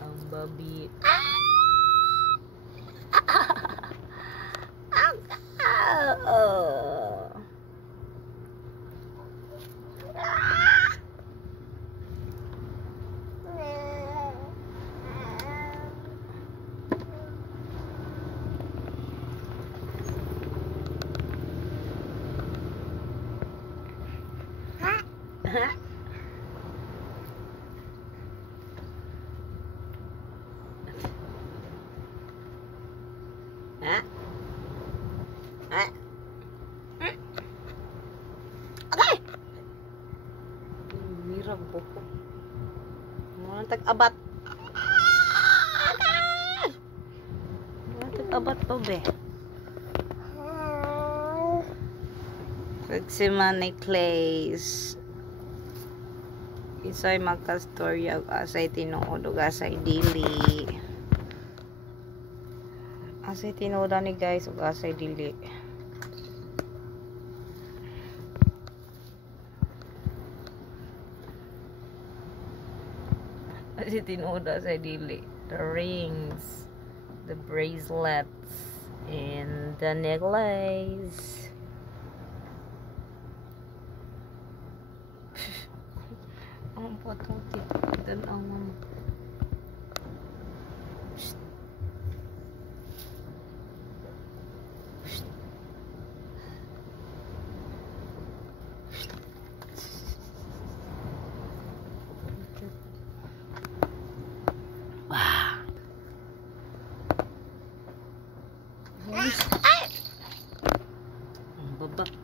Ang babi. Mirang buko. Mga tag-abat. Mga tag-abat to be. Pagsimani Clays. Isa'y magkastorya asay tinuod ug asay dili. Asay tinuod ni guys ug asay dili. Asay tinuod asay dili. The rings, the bracelets, and the necklace. Ang patong titan ang mama.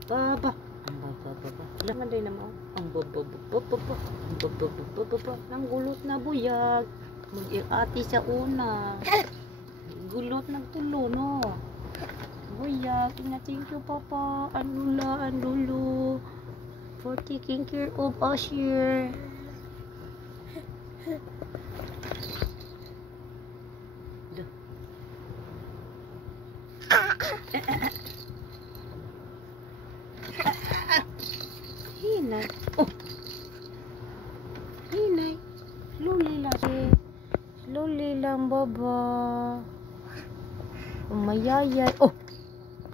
Baba. Laman din naman. Ang baba. Nang gulot na buyag. Mag-ati sa una. Gulot nagtulo, no? Buyag. Thank you, Papa. Andulo. For taking care of us here. Hinay. Oh. Hinay. Slowly lang, baba. Umayayay. Oh.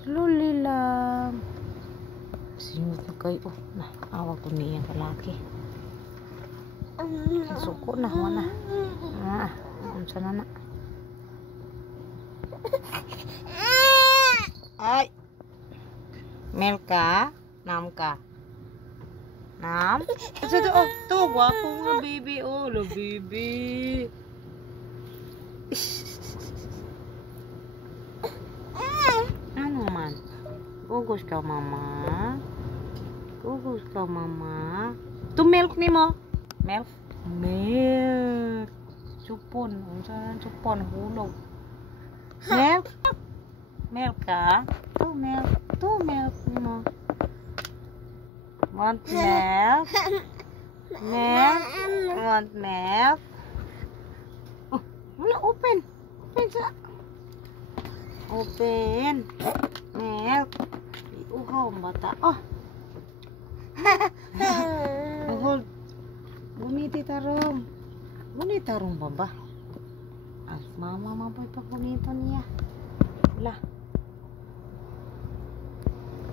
Slowly lang. Singot na kayo. Oh, naawa ko niya kalaki. Suko na, wana. Sana na. Ay. Melka. Namka. Nam? Kasi ito, oh, ito, gwapo nga, baby. Oh, lo, baby. Ano man? Gugos ka, mama. Ito, milk ni mo. Milk? Milk. Supon. Saan supon? Hulog. Milk? Milk ka? Ito, milk ni mo. Want milk? Want milk? Oh, wala, open sa. Open. Milk. Iuhaw ang bata. Oh. Hold. Guniti tarong baba. As mama maboy pa gunito niya. Wala.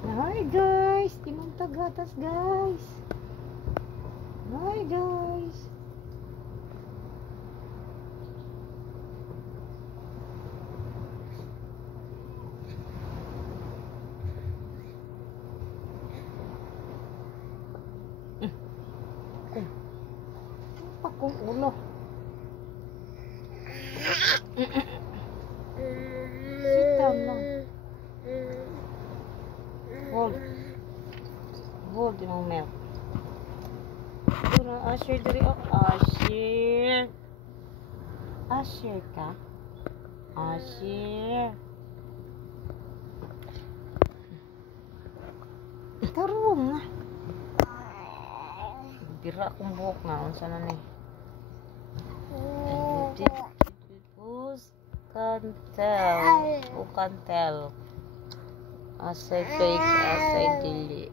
Hi guys, tinutagatas guys. Hi guys. Pakong ulo. Sit down lang. Hold yung milk. Dura, Asher diri. Oh, Asher ka? Asher. Tarong nga. Bira akong buhok nga. Unsa na ni? Who can tell? Asay fake, asay dili.